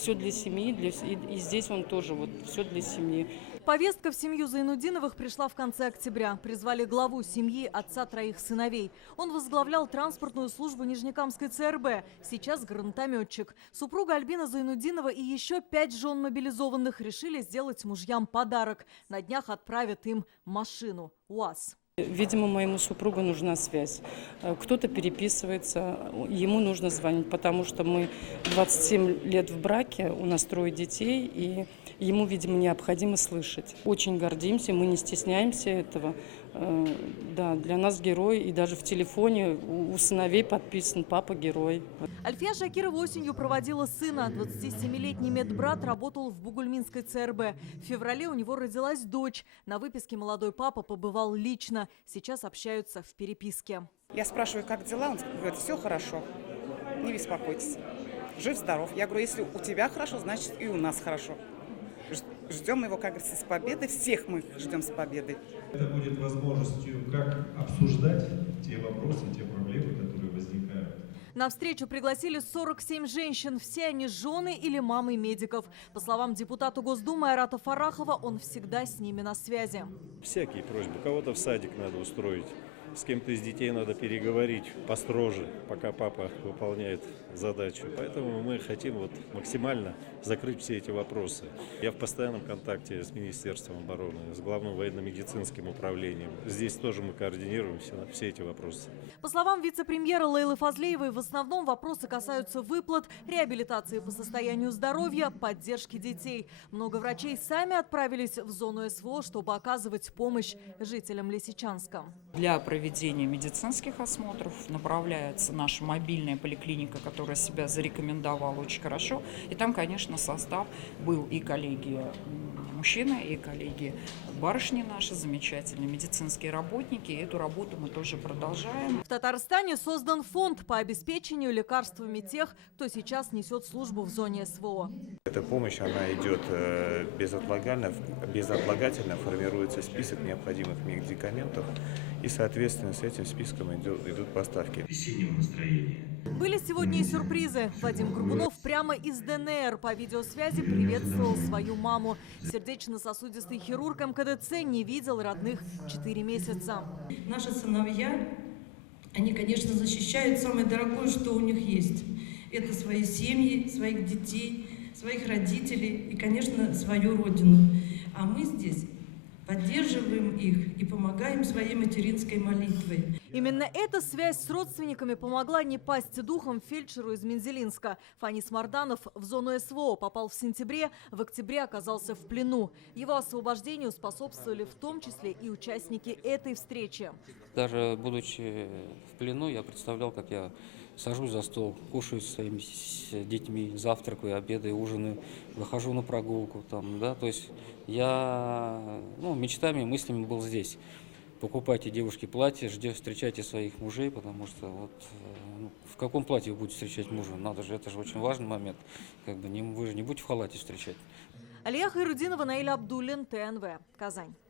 все для семьи, и здесь он тоже вот все для семьи. Повестка в семью Зайнудиновых пришла в конце октября. Призвали главу семьи, отца троих сыновей. Он возглавлял транспортную службу Нижнекамской ЦРБ. Сейчас гранатометчик. Супруга Альбина Зайнудинова и еще 5 жен мобилизованных решили сделать мужьям подарок. На днях отправят им машину УАЗ. Видимо, моему супругу нужна связь. Кто-то переписывается, ему нужно звонить, потому что мы 27 лет в браке, у нас 3 детей, и ему, видимо, необходимо слышать. Очень гордимся, мы не стесняемся этого. Да, для нас герой, и даже в телефоне у сыновей подписан «Папа герой». Альфия Шакирова осенью проводила сына. 27-летний медбрат работал в Бугульминской ЦРБ. В феврале у него родилась дочь. На выписке молодой папа побывал лично. Сейчас общаются в переписке. Я спрашиваю, как дела? Он говорит, все хорошо, не беспокойтесь, жив-здоров. Я говорю, если у тебя хорошо, значит и у нас хорошо. Ждем его, как говорится, с победой. Всех мы ждем с победой. Это будет возможностью как обсуждать те вопросы, те проблемы, которые возникают. На встречу пригласили 47 женщин. Все они жены или мамы медиков. По словам депутата Госдумы Айрата Фарахова, он всегда с ними на связи. Всякие просьбы. Кого-то в садик надо устроить. С кем-то из детей надо переговорить построже, пока папа выполняет задачу. Поэтому мы хотим максимально закрыть все эти вопросы. Я в постоянном контакте с Министерством обороны, с Главным военно-медицинским управлением. Здесь тоже мы координируем все эти вопросы. По словам вице-премьера Лейлы Фазлеевой, в основном вопросы касаются выплат, реабилитации по состоянию здоровья, поддержки детей. Много врачей сами отправились в зону СВО, чтобы оказывать помощь жителям Лисичанска. Для проведения медицинских осмотров направляется наша мобильная поликлиника, которая себя зарекомендовала очень хорошо. И там, конечно, состав был и коллеги мужчины, и коллеги барышни наши, замечательные медицинские работники. И эту работу мы тоже продолжаем. В Татарстане создан фонд по обеспечению лекарствами тех, кто сейчас несет службу в зоне СВО. Эта помощь, она идет безотлагательно формируется список необходимых медикаментов, и, соответственно, с этим списком идут поставки. Весеннего настроения. Были сегодня и сюрпризы. Вадим Горбунов прямо из ДНР по видеосвязи приветствовал свою маму. Сердечно-сосудистый хирург МКДЦ не видел родных 4 месяца. Наши сыновья, они, конечно, защищают самое дорогое, что у них есть. Это свои семьи, своих детей, своих родителей и, конечно, свою родину. А мы здесь поддерживаем их и помогаем своей материнской молитвой. Именно эта связь с родственниками помогла не пасть духом фельдшеру из Мензелинска. Фанис Марданов в зону СВО попал в сентябре, в октябре оказался в плену. Его освобождению способствовали в том числе и участники этой встречи. Даже будучи в плену, я представлял, как я сажусь за стол, кушаю со своими детьми, завтракаю, обедаю, ужинаю, выхожу на прогулку. То есть я мечтами, мыслями был здесь. Покупайте девушке платье, встречайте своих мужей, потому что в каком платье вы будете встречать мужа? Надо же, это же очень важный момент. Вы же не будете в халате встречать. Алия Хайрудинова, Наиль Абдуллин, ТНВ, Казань.